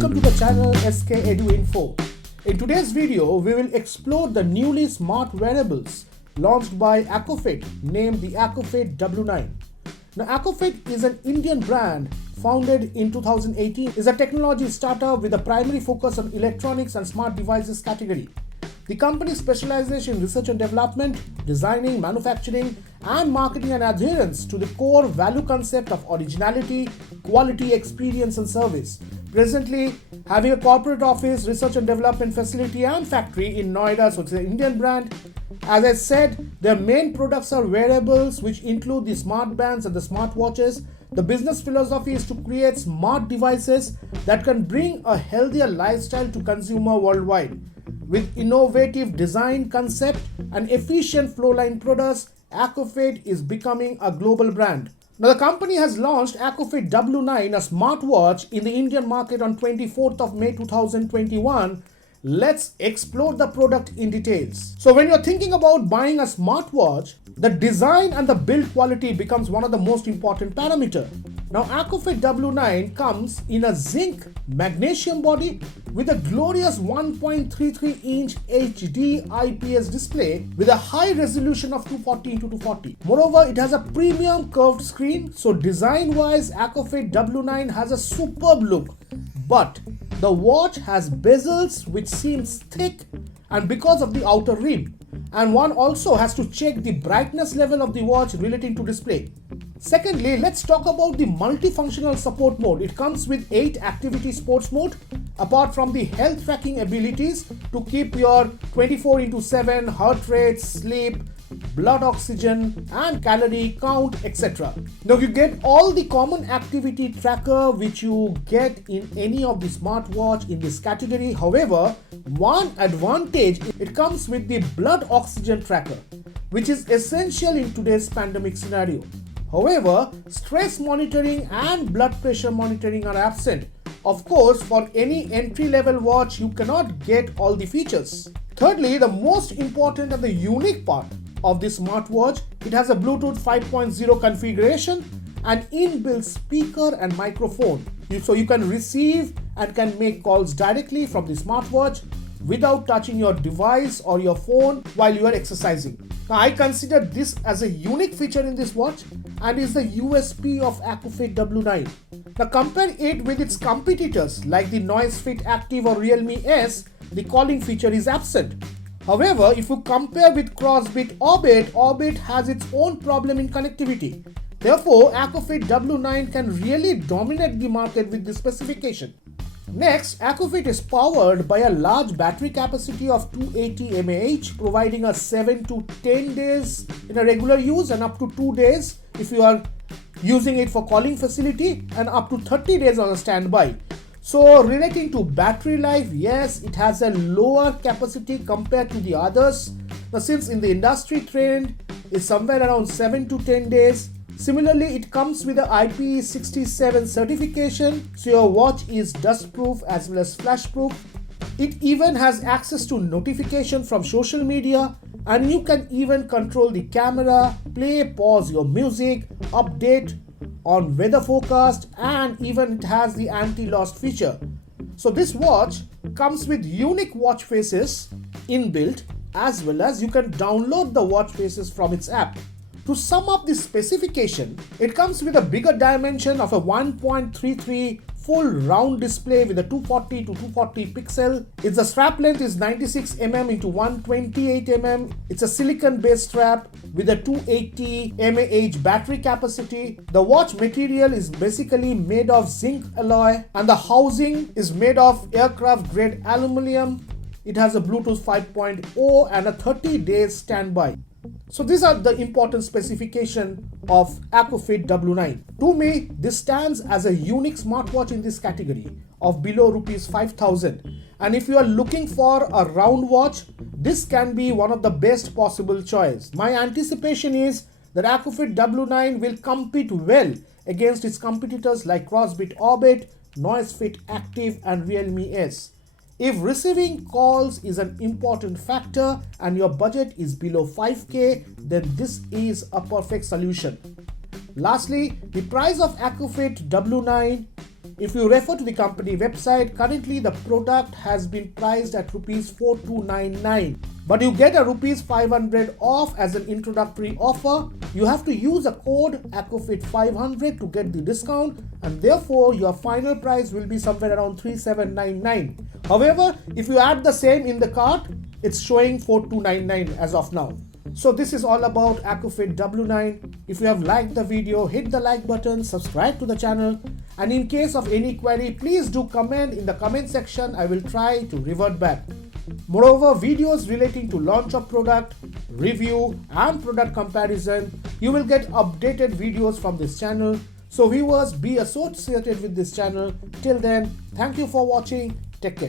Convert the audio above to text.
Welcome to the channel SK EDUINFO. In today's video, we will explore the newly smart wearables launched by Aqfit named the Aqfit W9. Now, Aqfit is an Indian brand founded in 2018, is a technology startup with a primary focus on electronics and smart devices category. The company specializes in research and development, designing, manufacturing, and marketing and adherence to the core value concept of originality, quality, experience, and service. Presently, having a corporate office, research and development facility, and factory in Noida, so it's an Indian brand. As I said, their main products are wearables, which include the smart bands and the smartwatches. The business philosophy is to create smart devices that can bring a healthier lifestyle to consumer worldwide. With innovative design concept and efficient flowline products, Aqfit is becoming a global brand. Now, the company has launched Aqfit W9, a smartwatch, in the Indian market on 24th of May 2021. Let's explore the product in details. So when you're thinking about buying a smartwatch, the design and the build quality becomes one of the most important parameters. Now, Aqfit W9 comes in a zinc magnesium body with a glorious 1.33-inch HD IPS display with a high resolution of 240x240. Moreover, it has a premium curved screen, so design-wise, Aqfit W9 has a superb look. But the watch has bezels which seems thick and because of the outer rim, and one also has to check the brightness level of the watch relating to display. Secondly, let's talk about the multifunctional support mode. It comes with 8 activity sports mode. Apart from the health tracking abilities to keep your 24/7 heart rate, sleep, blood oxygen and calorie count, etc. Now you get all the common activity tracker which you get in any of the smartwatch in this category. However, one advantage, it comes with the blood oxygen tracker, which is essential in today's pandemic scenario. However, stress monitoring and blood pressure monitoring are absent. Of course, for any entry-level watch, you cannot get all the features. Thirdly, the most important and the unique part of this smartwatch, it has a Bluetooth 5.0 configuration, an inbuilt speaker and microphone. So you can receive and can make calls directly from the smartwatch without touching your device or your phone while you are exercising. Now, I consider this as a unique feature in this watch and is the USP of Aqfit W9. Now, compare it with its competitors like the Noise Fit Active or Realme S, the calling feature is absent. However, if you compare with Crossbit Orbit, Orbit has its own problem in connectivity. Therefore, Aqfit W9 can really dominate the market with this specification. Next, Aqfit is powered by a large battery capacity of 280 mAh, providing us 7 to 10 days in a regular use and up to 2 days if you are using it for calling facility and up to 30 days on a standby. So relating to battery life, yes, it has a lower capacity compared to the others. Now, since in the industry trend is somewhere around 7 to 10 days. Similarly, it comes with the IP67 certification, so your watch is dustproof as well as flashproof. It even has access to notification from social media, and you can even control the camera, play, pause your music, update on weather forecast, and even it has the anti-lost feature. So this watch comes with unique watch faces inbuilt, as well as you can download the watch faces from its app. To sum up this specification, it comes with a bigger dimension of a 1.33 full round display with a 240 to 240 pixel. Its strap length is 96 mm into 128 mm. It's a silicon based strap with a 280 mAh battery capacity. The watch material is basically made of zinc alloy and the housing is made of aircraft grade aluminum. It has a Bluetooth 5.0 and a 30 days standby. So these are the important specifications of Aqfit W9. To me, this stands as a unique smartwatch in this category of below rupees 5,000. And if you are looking for a round watch, this can be one of the best possible choice. My anticipation is that Aqfit W9 will compete well against its competitors like Crossbit Orbit, Noise Fit Active and Realme S. If receiving calls is an important factor and your budget is below 5K, then this is a perfect solution. Lastly, the price of Aqfit W9 If you refer to the company website, currently the product has been priced at rupees 4299, but you get a rupees 500 off as an introductory offer. You have to use a code Aqfit 500 to get the discount, and therefore your final price will be somewhere around 3799. However, if you add the same in the cart, it's showing 4299 as of now. So this is all about Aqfit W9. If you have liked the video, hit the like button, subscribe to the channel, and in case of any query, please do comment in the comment section. I will try to revert back. Moreover, videos relating to launch of product, review and product comparison, you will get updated videos from this channel. So viewers, be associated with this channel. Till then, thank you for watching. Take care.